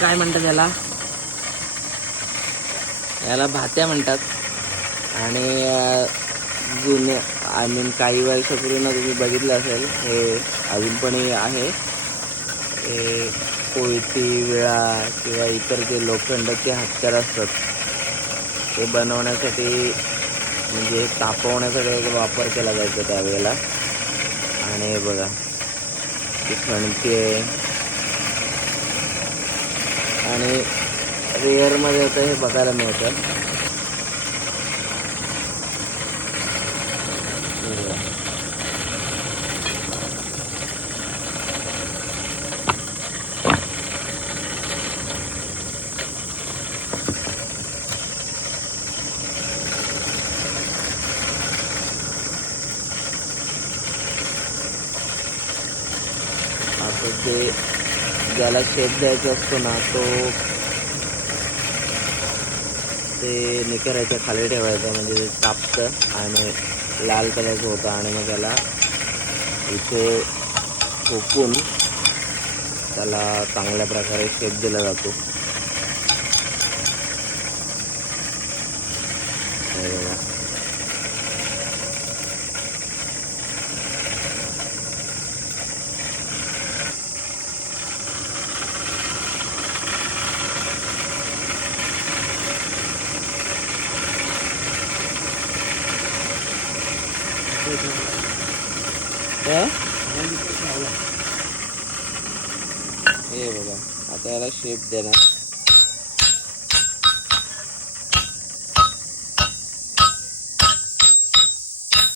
काय म्हणतात याला, याला भात्या म्हणतात. आणि जुने आय मीन काही वर्षापूर्वी ना तुम्ही बघितलं असेल, हे अजून पण आहे. हे कोयती, विळा किंवा इतर जे लोखंडाचे हत्यार असतात ते बनवण्यासाठी, म्हणजे तापवण्यासाठी वापर केला जायचा त्यावेळेला. आणि हे बघा, ती खणती आहे. आणि रेअरमध्ये आता हे बघायला मिळतं. आता ते ज्याला शेप द्यायचा असतो ना, तो ते निकराच्या खाली ठेवायचं, म्हणजे ते तापतं आणि लाल कलरचं होतं. आणि मग त्याला इथे ठोकून त्याला चांगल्या प्रकारे शेप दिला जातो. हे बघा, आता याला शेप देणार.